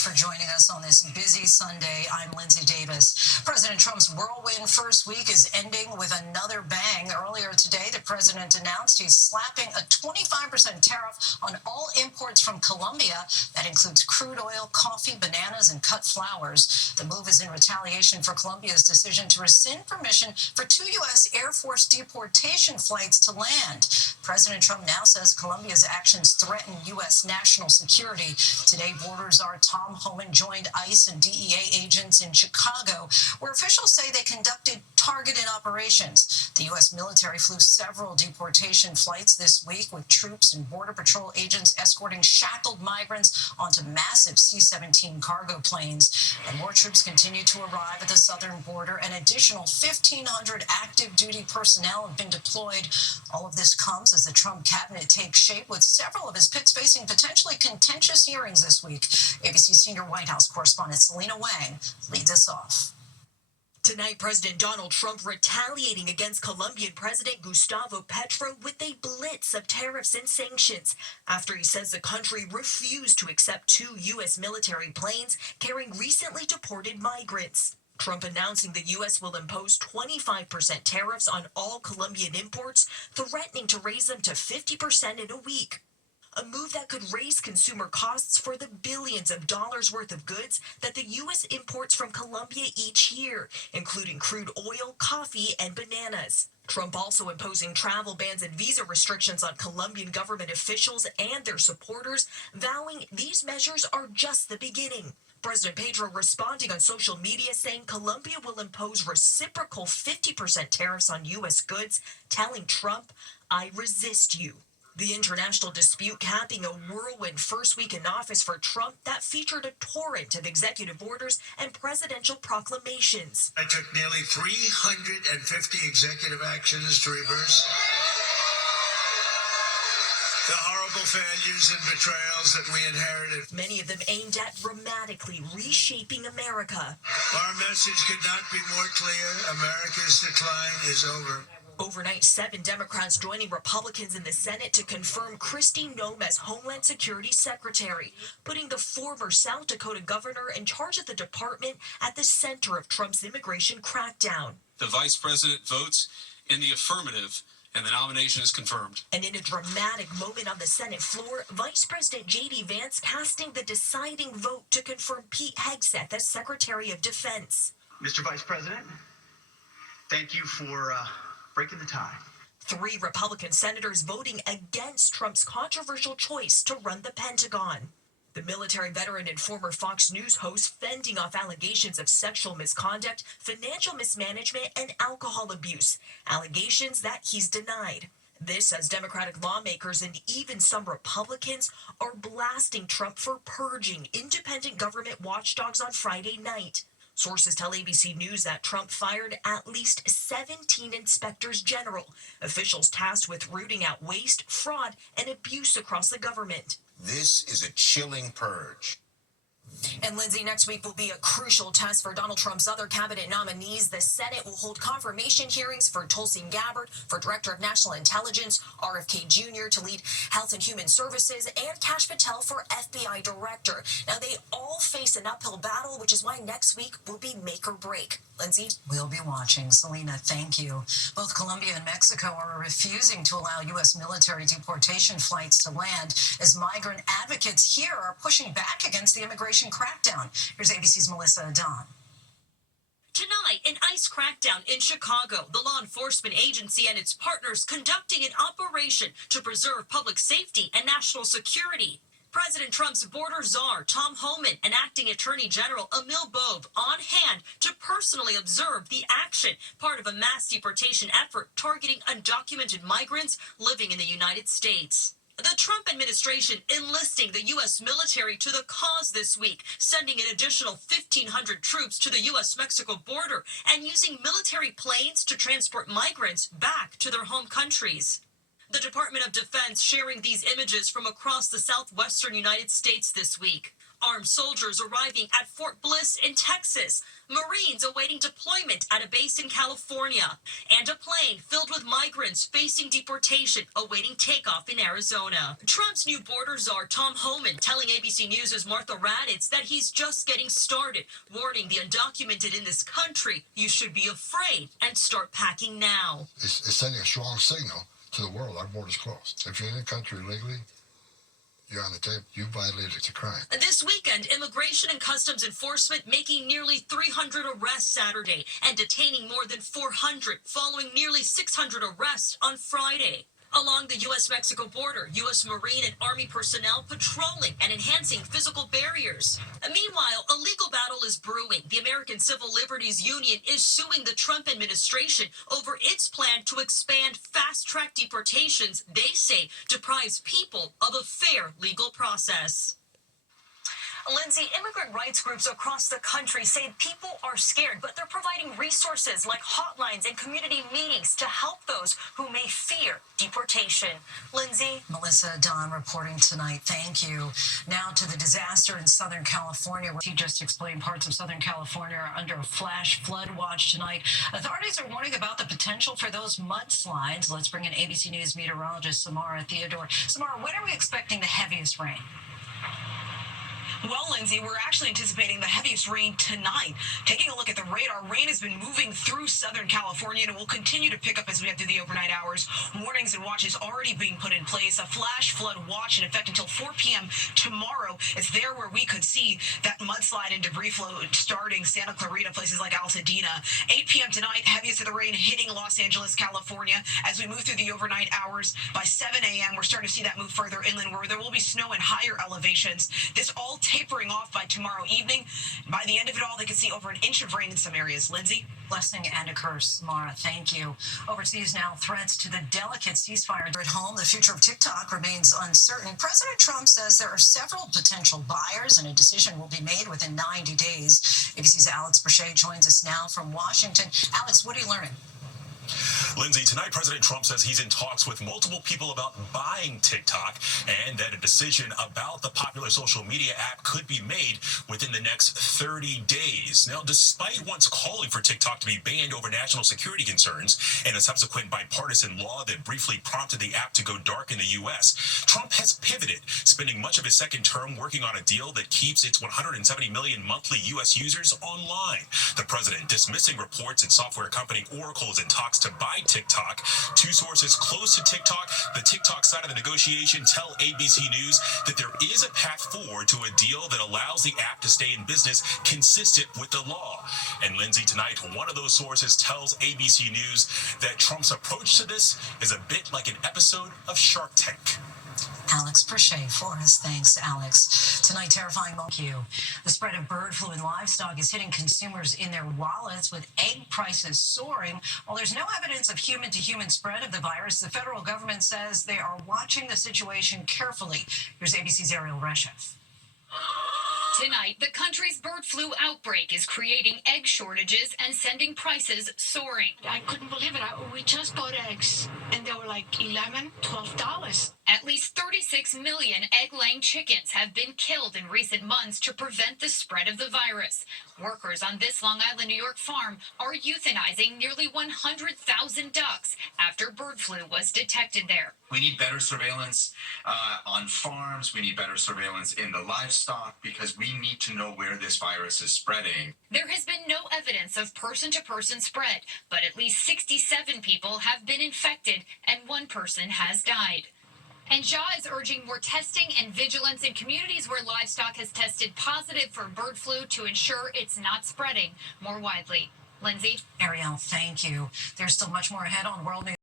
much for joining us on this busy Sunday. I'm Lindsay Davis. President Trump's whirlwind first week is ending with another bang. Earlier today, the president announced he's slapping a 25% tariff on all imports from Colombia. That includes crude oil, coffee, bananas, and cut flowers. The move is in retaliation for Colombia's decision to rescind permission for 2 U.S. Air Force deportation flights to land. President Trump now says Colombia's actions threaten U.S. national security. Today, border czar Tom Homan joined ICE and DEA agents in Chicago, where officials say they conducted targeted operations. The U.S. military flew several deportation flights this week with troops and Border Patrol agents escorting shackled migrants onto massive C-17 cargo planes. And more troops continue to arrive at the southern border. An additional 1,500 active duty personnel have been deployed. All of this comes as the Trump cabinet takes shape, with several of his picks facing potentially contentious hearings this week. ABC senior White House correspondent Selena Wang leads us off. Tonight, President Donald Trump retaliating against Colombian President Gustavo Petro with a blitz of tariffs and sanctions after he says the country refused to accept 2 U.S. military planes carrying recently deported migrants. Trump announcing the U.S. will impose 25% tariffs on all Colombian imports, threatening to raise them to 50% in a week. A move that could raise consumer costs for the billions of dollars worth of goods that the U.S. imports from Colombia each year, including crude oil, coffee, and bananas. Trump also imposing travel bans and visa restrictions on Colombian government officials and their supporters, vowing these measures are just the beginning. President Petro responding on social media saying Colombia will impose reciprocal 50% tariffs on U.S. goods, telling Trump, "I resist you." The international dispute capping a whirlwind first week in office for Trump that featured a torrent of executive orders and presidential proclamations. I took nearly 350 executive actions to reverse the horrible failures and betrayals that we inherited. Many of them aimed at dramatically reshaping America. Our message could not be more clear. America's decline is over. Overnight, 7 Democrats joining Republicans in the Senate to confirm Kristi Noem as Homeland Security Secretary, putting the former South Dakota governor in charge of the department at the center of Trump's immigration crackdown. The vice president votes in the affirmative, and the nomination is confirmed. And in a dramatic moment on the Senate floor, Vice President J.D. Vance casting the deciding vote to confirm Pete Hegseth as Secretary of Defense. Mr. Vice President, thank you for breaking the tie. 3 Republican senators voting against Trump's controversial choice to run the Pentagon. The military veteran and former Fox News host fending off allegations of sexual misconduct, financial mismanagement, and alcohol abuse, allegations that he's denied. This as Democratic lawmakers and even some Republicans are blasting Trump for purging independent government watchdogs on Friday night. Sources tell ABC News that Trump fired at least 17 inspectors general, officials tasked with rooting out waste, fraud, and abuse across the government. This is a chilling purge. And Lindsay, next week will be a crucial test for Donald Trump's other cabinet nominees. The Senate will hold confirmation hearings for Tulsi Gabbard for Director of National Intelligence, RFK Jr. to lead Health and Human Services, and Kash Patel for FBI Director. Now, they all face an uphill battle, which is why next week will be make or break. Lindsay? We'll be watching. Selena, thank you. Both Colombia and Mexico are refusing to allow U.S. military deportation flights to land as migrant advocates here are pushing back against the immigration crackdown. Here's ABC's Melissa Adon. Tonight, an ICE crackdown in Chicago. The law enforcement agency and its partners conducting an operation to preserve public safety and national security. President Trump's border czar, Tom Homan, and acting Attorney General Emil Bove on hand to personally observe the action, part of a mass deportation effort targeting undocumented migrants living in the United States. The Trump administration enlisting the U.S. military to the cause this week, sending an additional 1,500 troops to the U.S.-Mexico border and using military planes to transport migrants back to their home countries. The Department of Defense sharing these images from across the southwestern United States this week. armed soldiers arriving at Fort Bliss in Texas, Marines awaiting deployment at a base in California, and a plane filled with migrants facing deportation awaiting takeoff in Arizona. Trump's new border czar Tom Homan telling ABC News' Martha Raddatz that he's just getting started, warning the undocumented in this country you should be afraid and start packing now. It's sending a strong signal to the world. Our border's closed. If you're in the country illegally, you're on the table. You violated. It's a crime. This weekend, Immigration and Customs Enforcement making nearly 300 arrests Saturday and detaining more than 400 following nearly 600 arrests on Friday. Along the U.S.-Mexico border, U.S. Marine and Army personnel patrolling and enhancing physical barriers. Meanwhile, a legal battle is brewing. The American Civil Liberties Union is suing the Trump administration over its plan to expand fast-track deportations they say deprives people of a fair legal process. Lindsay, immigrant rights groups across the country say people are scared, but they're providing resources like hotlines and community meetings to help those who may fear deportation. Lindsay? Melissa Don reporting tonight. Thank you. Now to the disaster in Southern California. He just explained parts of Southern California are under a flash flood watch tonight. Authorities are warning about the potential for those mudslides. Let's bring in ABC News meteorologist Samara Theodore. Samara, when are we expecting the heaviest rain? Well, Lindsay, we're actually anticipating the heaviest rain tonight. Taking a look at the radar, rain has been moving through Southern California and will continue to pick up as we head through the overnight hours. Warnings and watches already being put in place. A flash flood watch in effect until 4 p.m. tomorrow. It's there where we could see that mudslide and debris flow starting Santa Clarita, places like Altadena. 8 p.m. tonight, heaviest of the rain hitting Los Angeles, California. As we move through the overnight hours, by 7 a.m., we're starting to see that move further inland where there will be snow in higher elevations. This all tapering off by tomorrow evening. By the end of it all, they could see over an inch of rain in some areas. Lindsay? Blessing and a curse, Samara. Thank you. Overseas now, threats to the delicate ceasefire at home. The future of TikTok remains uncertain. President Trump says there are several potential buyers and a decision will be made within 90 days. ABC's Alex Brachet joins us now from Washington. Alex, what are you learning? Lindsay, tonight President Trump says he's in talks with multiple people about buying TikTok and that a decision about the popular social media app could be made within the next 30 days. Now, despite once calling for TikTok to be banned over national security concerns and a subsequent bipartisan law that briefly prompted the app to go dark in the U.S., Trump has pivoted, spending much of his second term working on a deal that keeps its 170 million monthly U.S. users online. The president dismissing reports that software company Oracle is in talks to buy TikTok. Two sources close to TikTok, the TikTok side of the negotiation, tell ABC News that there is a path forward to a deal that allows the app to stay in business consistent with the law. And Lindsay, tonight, one of those sources tells ABC News that Trump's approach to this is a bit like an episode of Shark Tank. Alex Brachet for us. Thanks, Alex. Tonight, terrifying monkey. The spread of bird flu in livestock is hitting consumers in their wallets with egg prices soaring. While there's no evidence of human-to-human spread of the virus, the federal government says they are watching the situation carefully. Here's ABC's Ariel Reshef. Tonight, the country's bird flu outbreak is creating egg shortages and sending prices soaring. I couldn't believe it. We just bought eggs, and they were like $11, $12. At least 36 million egg-laying chickens have been killed in recent months to prevent the spread of the virus. Workers on this Long Island, New York farm are euthanizing nearly 100,000 ducks after bird flu was detected there. We need better surveillance on farms. We need better surveillance in the livestock because we need to know where this virus is spreading. There has been no evidence of person-to-person spread, but at least 67 people have been infected and one person has died. And JA is urging more testing and vigilance in communities where livestock has tested positive for bird flu to ensure it's not spreading more widely. Lindsay? Ariel, thank you. There's still much more ahead on World News.